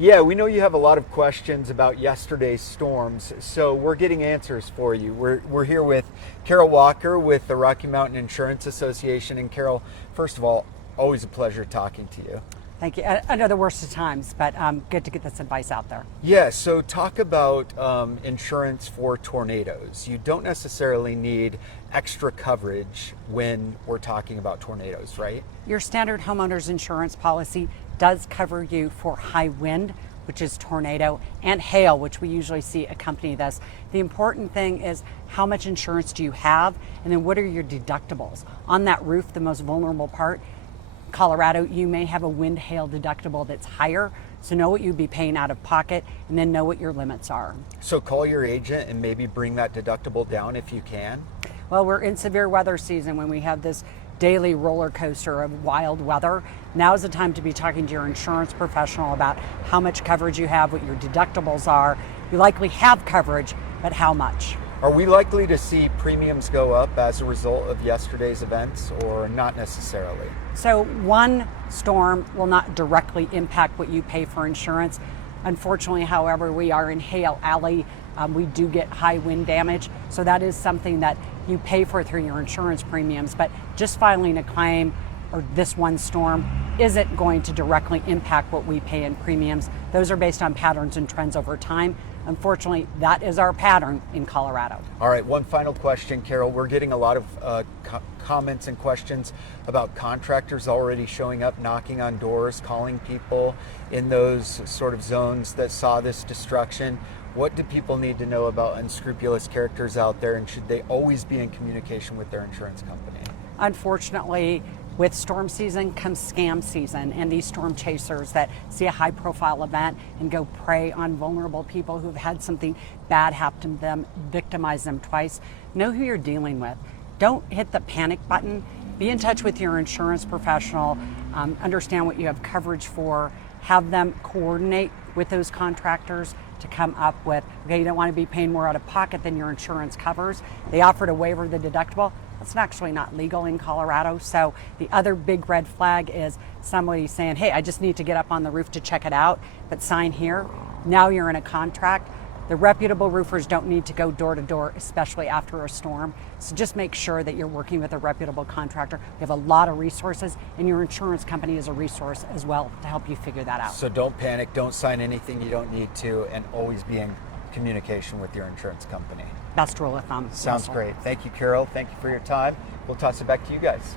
Yeah, we know you have a lot of questions about yesterday's storms, so we're getting answers for you. We're here with Carole Walker with the Rocky Mountain Insurance Association. And Carole, first of all, always a pleasure talking to you. Thank you. I know the worst of times, but good to get this advice out there. Yeah, so talk about insurance for tornadoes. You don't necessarily need extra coverage when we're talking about tornadoes, right? Your standard homeowner's insurance policy does cover you for high wind, which is tornado, and hail, which we usually see accompany this. The important thing is how much insurance do you have, and then what are your deductibles? On that roof, the most vulnerable part, Colorado, you may have a wind hail deductible that's higher, so know what you'd be paying out of pocket and then know what your limits are. So call your agent and maybe bring that deductible down if you can. Well, we're in severe weather season when we have this daily roller coaster of wild weather. Now is the time to be talking to your insurance professional about how much coverage you have, what your deductibles are. You likely have coverage, but how much? Are we likely to see premiums go up as a result of yesterday's events, or not necessarily? So one storm will not directly impact what you pay for insurance. Unfortunately, however, we are in Hail Alley. We do get high wind damage, so that is something that you pay for through your insurance premiums, but just filing a claim or this one storm isn't going to directly impact what we pay in premiums. Those are based on patterns and trends over time. Unfortunately, that is our pattern in Colorado. All right, one final question, Carole. We're getting a lot of comments and questions about contractors already showing up, knocking on doors, calling people in those sort of zones that saw this destruction. What do people need to know about unscrupulous characters out there, and should they always be in communication with their insurance company? Unfortunately, with storm season comes scam season, and these storm chasers that see a high profile event and go prey on vulnerable people who've had something bad happen to them, victimize them twice. Know who you're dealing with. Don't hit the panic button. Be in touch with your insurance professional, understand what you have coverage for, have them coordinate with those contractors to come up with, okay, you don't want to be paying more out of pocket than your insurance covers. They offered a waiver of the deductible. That's actually not legal in Colorado. So the other big red flag is somebody saying, hey, I just need to get up on the roof to check it out, but sign here. Now you're in a contract. The reputable roofers don't need to go door to door, especially after a storm. So just make sure that you're working with a reputable contractor. We have a lot of resources, and your insurance company is a resource as well to help you figure that out. So don't panic, don't sign anything you don't need to, and always be in communication with your insurance company. Best rule of thumb. Sounds great. Thank you, Carole. Thank you for your time. We'll toss it back to you guys.